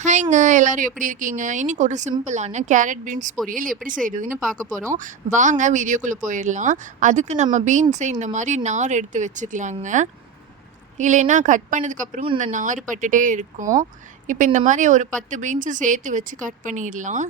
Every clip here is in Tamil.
ஹாய்ங்க எல்லோரும் எப்படி இருக்கீங்க? இன்னைக்கு ஒரு சிம்பிளான கேரட் பீன்ஸ் பொரியல் எப்படி செய்கிறதுன்னு பார்க்க போகிறோம் வாங்க வீடியோக்குள்ளே போயிடலாம். அதுக்கு நம்ம பீன்ஸை இந்த மாதிரி நார் எடுத்து வச்சுக்கலாங்க. இல்லைன்னா கட் பண்ணதுக்கப்புறம் இந்த நார் பட்டுகிட்டே இருக்கும். இப்போ இந்த மாதிரி ஒரு பத்து பீன்ஸு சேர்த்து வச்சு கட் பண்ணிடலாம்.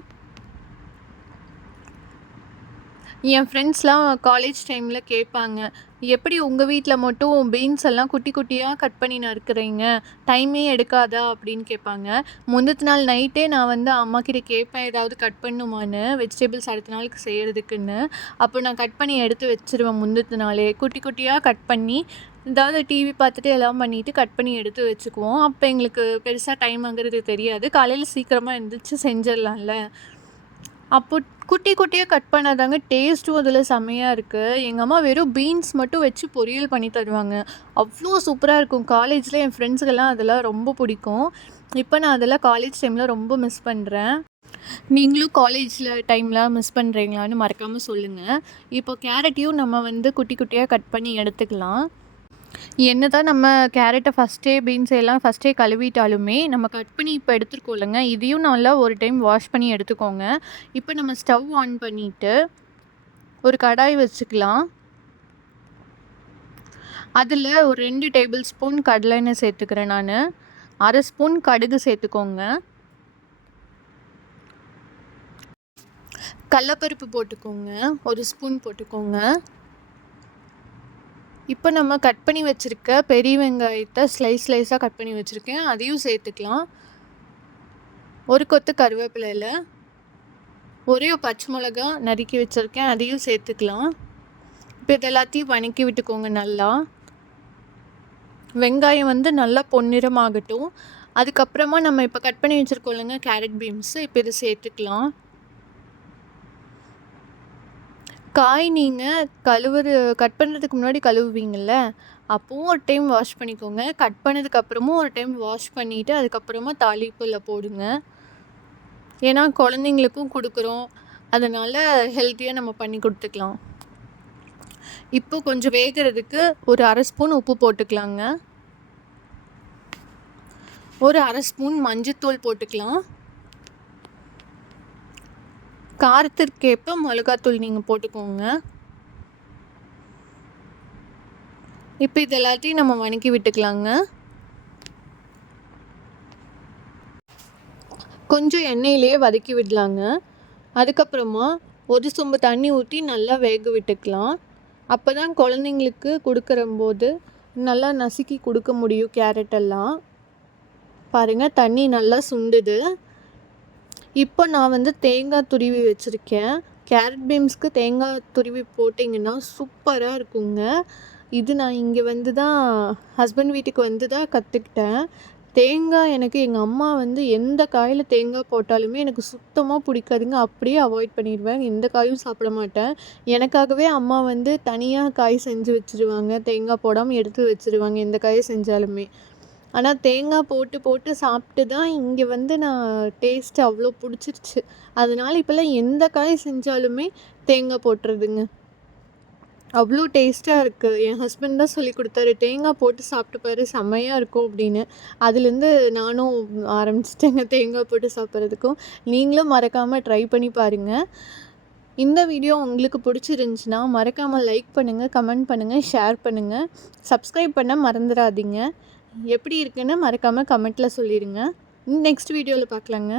என் ஃப்ரெண்ட்ஸ்லாம் காலேஜ் டைமில் கேட்பாங்க எப்படி உங்கள் வீட்டில் மட்டும் பீன்ஸ் எல்லாம் குட்டி குட்டியாக கட் பண்ணி நறுக்குறீங்க? டைமே எடுக்காதா? அப்படின்னு கேட்பாங்க. முந்தத்து நாள் நைட்டே நான் வந்து அம்மா கிட்ட கேட்பேன் ஏதாவது கட் பண்ணுமான்னு? வெஜிடபிள்ஸ் அடுத்த நாளுக்கு செய்கிறதுக்குன்னு அப்போ நான் கட் பண்ணி எடுத்து வச்சிருவேன் முந்தத்து நாளே. குட்டி குட்டியாக கட் பண்ணி ஏதாவது டிவி பார்த்துட்டு எல்லாம் பண்ணிவிட்டு கட் பண்ணி எடுத்து வச்சுக்குவோம். அப்போ எங்களுக்கு பெருசாக டைம் ஆகுறது தெரியாது. காலையில் சீக்கிரமாக எழுந்திரிச்சு செஞ்சிடலாம்ல. அப்போ குட்டி குட்டியாக கட் பண்ணாதாங்க டேஸ்ட்டும் அதில் செம்மையாக இருக்குது எங்கள் அம்மா வெறும் பீன்ஸ் மட்டும் வச்சு பொரியல் பண்ணி தருவாங்க. அவ்வளோ சூப்பராக இருக்கும். காலேஜில் என் ஃப்ரெண்ட்ஸுக்கெல்லாம் அதெல்லாம் ரொம்ப பிடிக்கும். இப்போ நான் அதெல்லாம் காலேஜ் டைமில் ரொம்ப மிஸ் பண்ணுறேன் நீங்களும் காலேஜில் டைமில் மிஸ் பண்ணுறீங்களான்னு மறக்காமல் சொல்லுங்கள் இப்போ கேரட்டையும் நம்ம வந்து குட்டி குட்டியாக கட் பண்ணி எடுத்துக்கலாம். என்ன தான் நம்ம கேரட்டை ஃபஸ்ட்டே பீன்ஸ் எல்லாம் ஃபஸ்ட்டே கழுவிட்டாலுமே நம்ம கட் பண்ணி இப்போ எடுத்துருக்கோம் இல்லைங்க இதையும் நல்லா ஒரு டைம் வாஷ் பண்ணி எடுத்துக்கோங்க. இப்போ நம்ம ஸ்டவ் ஆன் பண்ணிவிட்டு ஒரு கடாய் வச்சுக்கலாம். அதில் ஒரு ரெண்டு டேபிள் ஸ்பூன் கடலைன்னு சேர்த்துக்கிறேன் நான். அரை ஸ்பூன் கடுகு சேர்த்துக்கோங்க. கடலப்பருப்பு போட்டுக்கோங்க. ஒரு ஸ்பூன் போட்டுக்கோங்க. இப்போ நம்ம கட் பண்ணி வச்சுருக்க பெரிய வெங்காயத்தை ஸ்லைஸ் ஸ்லைஸாக கட் பண்ணி வச்சுருக்கேன். அதையும் சேர்த்துக்கலாம். ஒரு கொத்து கருவேப்பிலையில் ஒரே பச்சை மிளகா நறுக்கி வச்சுருக்கேன். அதையும் சேர்த்துக்கலாம். இப்போ இது எல்லாத்தையும் வணக்கி விட்டுக்கோங்க நல்லா. வெங்காயம் வந்து நல்லா பொன்னிறமாகட்டும். அதுக்கப்புறமா நம்ம இப்போ கட் பண்ணி வச்சுருக்கோம் இல்லைங்க கேரட் பீன்ஸு இப்போ இதை சேர்த்துக்கலாம். காய் நீங்கள் கழுவுற கட் பண்ணுறதுக்கு முன்னாடி கழுவுவீங்கள்ல அப்போவும் ஒரு டைம் வாஷ் பண்ணிக்கோங்க. கட் பண்ணதுக்கப்புறமும் ஒரு டைம் வாஷ் பண்ணிவிட்டு அதுக்கப்புறமா தாளிப்பில் போடுங்க. ஏன்னா குழந்தைங்களுக்கும் கொடுக்குறோம். அதனால் ஹெல்த்தியாக நம்ம பண்ணி கொடுத்துக்கலாம். இப்போ கொஞ்சம் வேகிறதுக்கு ஒரு அரை ஸ்பூன் உப்பு போட்டுக்கலாங்க. ஒரு அரை ஸ்பூன் மஞ்சத்தூள் போட்டுக்கலாம். காரத்திற்கேற்ப மிளகாத்தூள் நீங்கள் போட்டுக்கோங்க. இப்போ இது எல்லாத்தையும் நம்ம வணக்கி விட்டுக்கலாங்க. கொஞ்சம் எண்ணெயிலேயே வதக்கி விடலாங்க. அதுக்கப்புறமா ஒரு சொம்பு தண்ணி ஊற்றி நல்லா வேக விட்டுக்கலாம். அப்போ தான் குழந்தைங்களுக்கு கொடுக்குறம்போது நல்லா நசுக்கி கொடுக்க முடியும் கேரட்டெல்லாம். பாருங்கள் தண்ணி நல்லா சுண்டுது. இப்போ நான் வந்து தேங்காய் துருவி வச்சுருக்கேன். கேரட் பீன்ஸ்க்கு தேங்காய் துருவி போட்டிங்கன்னா சூப்பராக இருக்குங்க. இது நான் இங்கே வந்து தான் ஹஸ்பண்ட் வீட்டுக்கு வந்து தான் கற்றுக்கிட்டேன் தேங்காய் எனக்கு எங்கள் அம்மா வந்து எந்த காயில் தேங்காய் போட்டாலுமே எனக்கு சுத்தமாக பிடிக்காதுங்க. அப்படியே அவாய்ட் பண்ணிடுவேன். எந்த காயும் சாப்பிட மாட்டேன். எனக்காகவே அம்மா வந்து தனியாக காய் செஞ்சு வச்சுருவாங்க. தேங்காய் போடாமல் எடுத்து வச்சுருவாங்க எந்த காயை செஞ்சாலுமே. ஆனால் தேங்காய் போட்டு போட்டு சாப்பிட்டு தான் இங்கே வந்து நான் டேஸ்ட் அவ்வளோ பிடிச்சிருச்சு. அதனால இப்போல்லாம் எந்த காய் செஞ்சாலுமே தேங்காய் போட்டுறதுங்க. அவ்வளோ டேஸ்ட்டாக இருக்குது என் ஹஸ்பண்ட் தான் சொல்லி கொடுத்தாரு தேங்காய் போட்டு சாப்பிட்டு பாரு செம்மையாக இருக்கும் அப்படின்னு. அதுலேருந்து நானும் ஆரம்பிச்சிட்டேங்க தேங்காய் போட்டு சாப்பிட்றதுக்கும். நீங்களும் மறக்காமல் ட்ரை பண்ணி பாருங்கள் இந்த வீடியோ உங்களுக்கு பிடிச்சிருந்துச்சின்னா மறக்காமல் லைக் பண்ணுங்கள் கமெண்ட் பண்ணுங்கள் ஷேர் பண்ணுங்கள் சப்ஸ்கிரைப் பண்ண மறந்துடாதீங்க. எப்படி இருக்குன்னு மறக்காமல் கமெண்ட்டில் சொல்லிடுங்க நெக்ஸ்ட் வீடியோவில் பார்க்கலாங்க.